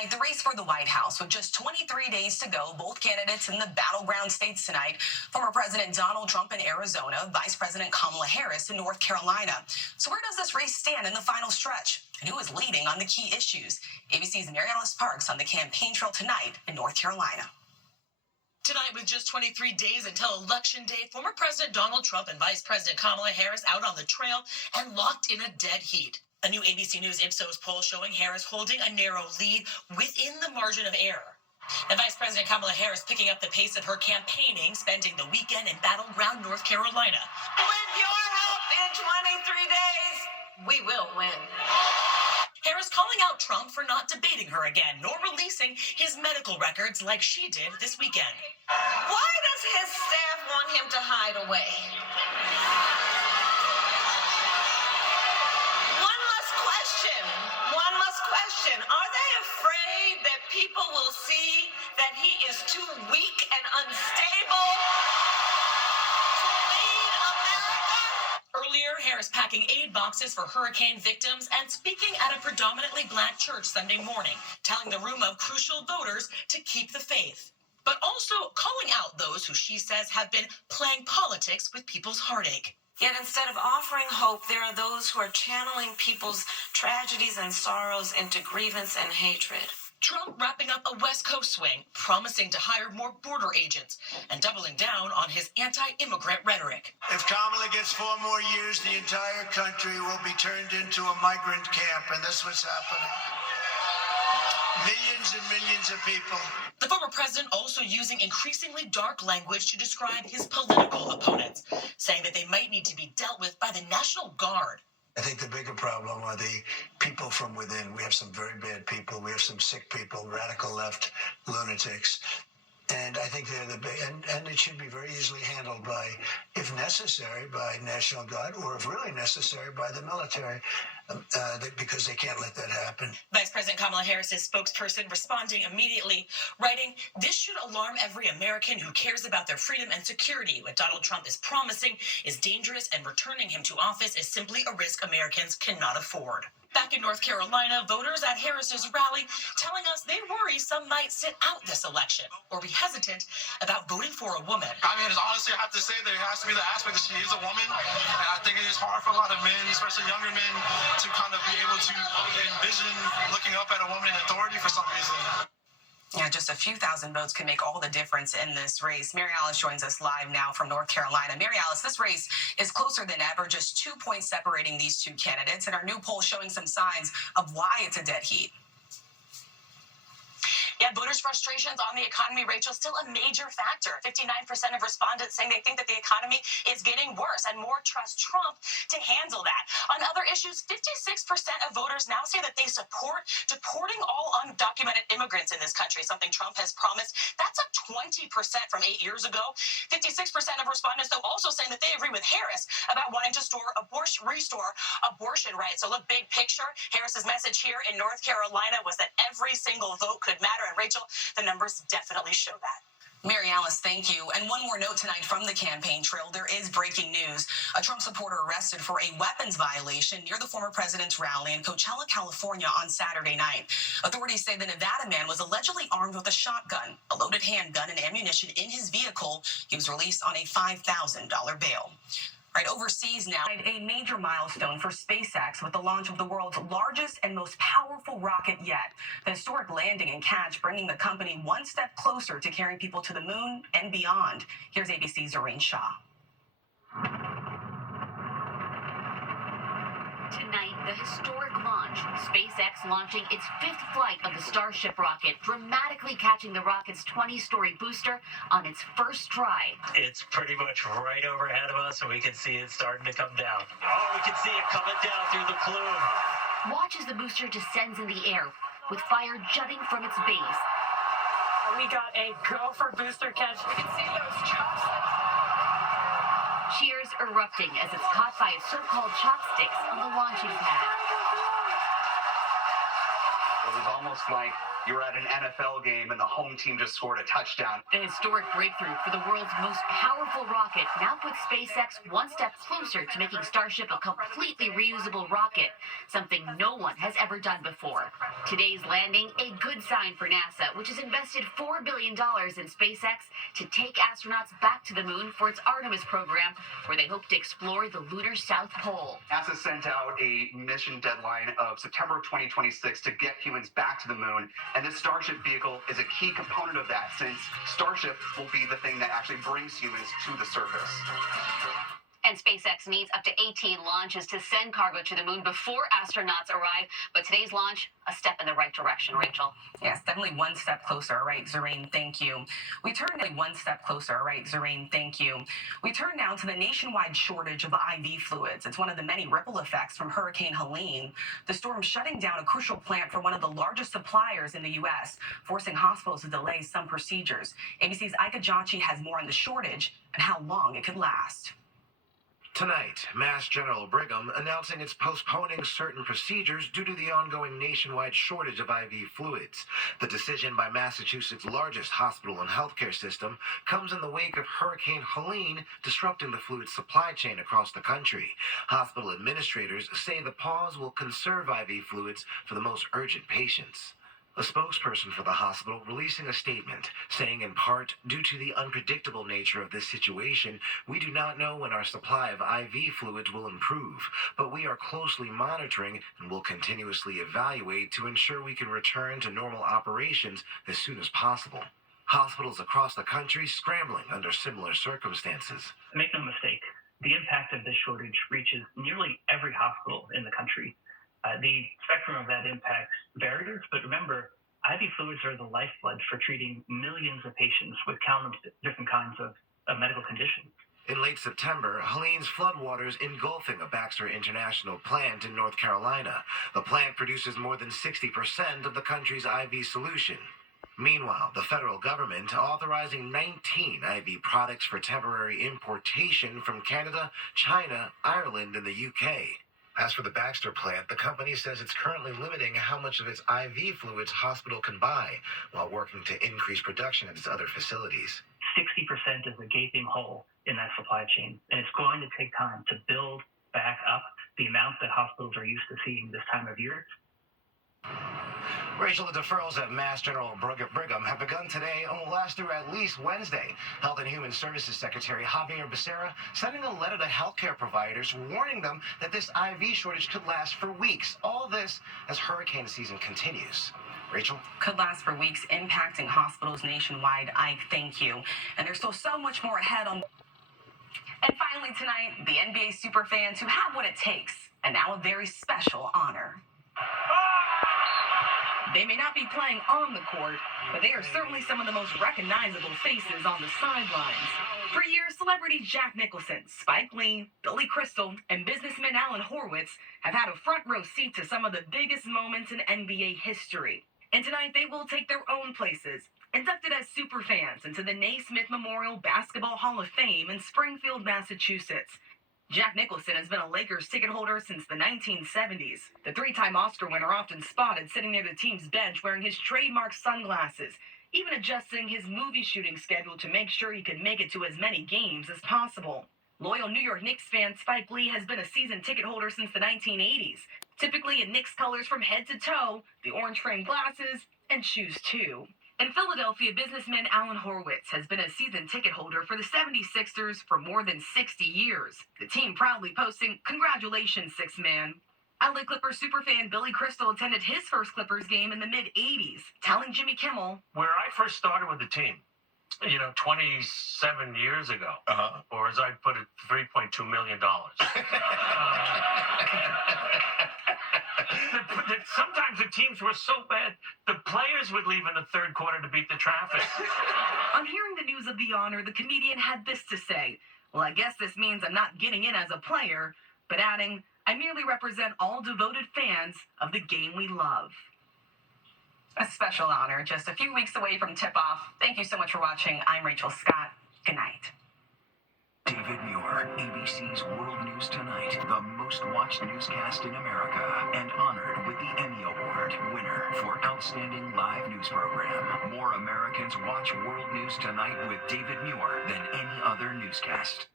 Tonight, the race for the White House with just 23 days to go. Both candidates in the battleground states tonight. Former President Donald Trump in Arizona, Vice President Kamala Harris in North Carolina. So where does this race stand in the final stretch? And who is leading on the key issues? ABC's Mary Alice Parks on the campaign trail tonight in North Carolina. Tonight, with just 23 days until Election Day, former President Donald Trump and Vice President Kamala Harris out on the trail and locked in a dead heat. A new ABC News Ipsos poll showing Harris holding a narrow lead within the margin of error. And Vice President Kamala Harris picking up the pace of her campaigning, spending the weekend in battleground North Carolina. With your help in 23 days, we will win. Harris calling out Trump for not debating her again, nor releasing his medical records like she did this weekend. Why does his staff want him to hide away? One must question, are they afraid that people will see that he is too weak and unstable to lead America? Earlier, Harris packing aid boxes for hurricane victims and speaking at a predominantly black church Sunday morning, telling the room of crucial voters to keep the faith, but also calling out those who she says have been playing politics with people's heartache. Yet instead of offering hope, there are those who are channeling people's tragedies and sorrows into grievance and hatred. Trump wrapping up a West Coast swing, promising to hire more border agents and doubling down on his anti-immigrant rhetoric. If Kamala gets 4 more years, the entire country will be turned into a migrant camp, and that's what's happening. Millions and millions of people. The former president also using increasingly dark language to describe his political opponents, saying that they might need to be dealt with by the National Guard. I think the bigger problem are the people from within. We have some very bad people. We have some sick people, radical left lunatics. And I think they're the big, and it should be very easily handled by, if necessary, by National Guard, or if really necessary, by the military, because they can't let that happen. Vice President Kamala Harris's spokesperson responding immediately, writing, "This should alarm every American who cares about their freedom and security. What Donald Trump is promising is dangerous, and returning him to office is simply a risk Americans cannot afford." Back in North Carolina, voters at Harris's rally telling us they worry some might sit out this election or be hesitant about voting for a woman. I mean, honestly, I have to say there has to be the aspect that she is a woman, and I think it is hard for a lot of men, especially younger men, to kind of be able to envision looking up at a woman in authority for some reason. Yeah, just a few thousand votes can make all the difference in this race. Mary Alice joins us live now from North Carolina. Mary Alice, this race is closer than ever, just 2 points separating these two candidates, and our new poll showing some signs of why it's a dead heat. Yeah, voters' frustrations on the economy, Rachel, still a major factor. 59% of respondents saying they think that the economy is getting worse and more trust Trump to handle that. On other issues, 56% of voters now say that they support deporting all undocumented immigrants in this country, something Trump has promised. That's up 20% from 8 years ago. 56% of respondents, though, also saying that they agree with Harris about wanting to restore abortion rights. So look, big picture, Harris's message here in North Carolina was that every single vote could matter. And Rachel, the numbers definitely show that. Mary Alice, thank you. And one more note tonight from the campaign trail. There is breaking news. A Trump supporter arrested for a weapons violation near the former president's rally in Coachella, California on Saturday night. Authorities say the Nevada man was allegedly armed with a shotgun, a loaded handgun, and ammunition in his vehicle. He was released on a $5,000 bail. Right, overseas now, a major milestone for SpaceX with the launch of the world's largest and most powerful rocket yet. The historic landing and catch bringing the company one step closer to carrying people to the moon and beyond. Here's ABC's Zareen Shah. Tonight, the historic launch, SpaceX launching its 5th flight of the Starship rocket, dramatically catching the rocket's 20-story booster on its first try. It's pretty much right overhead of us, and we can see it starting to come down. Oh, we can see it coming down through the plume. Watch as the booster descends in the air, with fire jutting from its base. We got a go for booster catch. We can see those chops. Cheers erupting as it's caught by its so-called chopsticks on the launching pad. It was almost like You're at an NFL game and the home team just scored a touchdown. The historic breakthrough for the world's most powerful rocket now puts SpaceX one step closer to making Starship a completely reusable rocket, something no one has ever done before. Today's landing, a good sign for NASA, which has invested $4 billion in SpaceX to take astronauts back to the moon for its Artemis program, where they hope to explore the lunar South Pole. NASA sent out a mission deadline of September of 2026 to get humans back to the moon. And this Starship vehicle is a key component of that, since Starship will be the thing that actually brings humans to the surface. And SpaceX needs up to 18 launches to send cargo to the moon before astronauts arrive. But today's launch, a step in the right direction, Rachel. Yes, definitely one step closer. All right, Zareen, thank you. We turn one step closer. All right, Zareen, thank you. We turn now to the nationwide shortage of IV fluids. It's one of the many ripple effects from Hurricane Helene. The storm shutting down a crucial plant for one of the largest suppliers in the U.S., forcing hospitals to delay some procedures. ABC's Ika Jachi has more on the shortage and how long it could last. Tonight, Mass General Brigham announcing it's postponing certain procedures due to the ongoing nationwide shortage of IV fluids. The decision by Massachusetts' largest hospital and healthcare system comes in the wake of Hurricane Helene disrupting the fluid supply chain across the country. Hospital administrators say the pause will conserve IV fluids for the most urgent patients. A spokesperson for the hospital releasing a statement saying, in part, due to the unpredictable nature of this situation, we do not know when our supply of IV fluids will improve, but we are closely monitoring and will continuously evaluate to ensure we can return to normal operations as soon as possible. Hospitals across the country scrambling under similar circumstances. Make no mistake, the impact of this shortage reaches nearly every hospital in the country. The spectrum of that impact varies, but remember, IV fluids are the lifeblood for treating millions of patients with countless different kinds of medical conditions. In late September, Helene's floodwaters engulfing a Baxter International plant in North Carolina. The plant produces more than 60% of the country's IV solution. Meanwhile, the federal government authorizing 19 IV products for temporary importation from Canada, China, Ireland, and the UK. As for the Baxter plant, the company says it's currently limiting how much of its IV fluids hospital can buy, while working to increase production at its other facilities. 60% is a gaping hole in that supply chain, and it's going to take time to build back up the amount that hospitals are used to seeing this time of year. Rachel, the deferrals at Mass General Brigham have begun today and will last through at least Wednesday. Health and Human Services Secretary Javier Becerra sending a letter to healthcare providers warning them that this IV shortage could last for weeks. All this as hurricane season continues. Rachel? Could last for weeks, impacting hospitals nationwide. Ike, thank you. And there's still so much more ahead on. And finally tonight, the NBA superfans who have what it takes, and now a very special honor. They may not be playing on the court, but they are certainly some of the most recognizable faces on the sidelines. For years, celebrities Jack Nicholson, Spike Lee, Billy Crystal, and businessman Alan Horwitz have had a front row seat to some of the biggest moments in NBA history. And tonight, they will take their own places, inducted as superfans into the Naismith Memorial Basketball Hall of Fame in Springfield, Massachusetts. Jack Nicholson has been a Lakers ticket holder since the 1970s. The three-time Oscar winner often spotted sitting near the team's bench wearing his trademark sunglasses, even adjusting his movie shooting schedule to make sure he could make it to as many games as possible. Loyal New York Knicks fan Spike Lee has been a season ticket holder since the 1980s, typically in Knicks colors from head to toe, the orange framed glasses, and shoes too. In Philadelphia, businessman Alan Horwitz has been a season ticket holder for the 76ers for more than 60 years. The team proudly posting, "Congratulations, sixth man." LA Clippers superfan Billy Crystal attended his first Clippers game in the mid-'80s, telling Jimmy Kimmel, "Where I first started with the team, 27 years ago, or as I put it, $3.2 million. Sometimes the teams were so bad, the players would leave in the third quarter to beat the traffic." On hearing the news of the honor, the comedian had this to say, "Well, I guess this means I'm not getting in as a player," but adding, "I merely represent all devoted fans of the game we love." A special honor, just a few weeks away from tip-off. Thank you so much for watching. I'm Rachel Scott. Good night. David Muir, ABC's World News Tonight, the most watched newscast in America, and honored with the Emmy Award winner. for Outstanding Live News Program. More Americans watch World News Tonight with David Muir than any other newscast.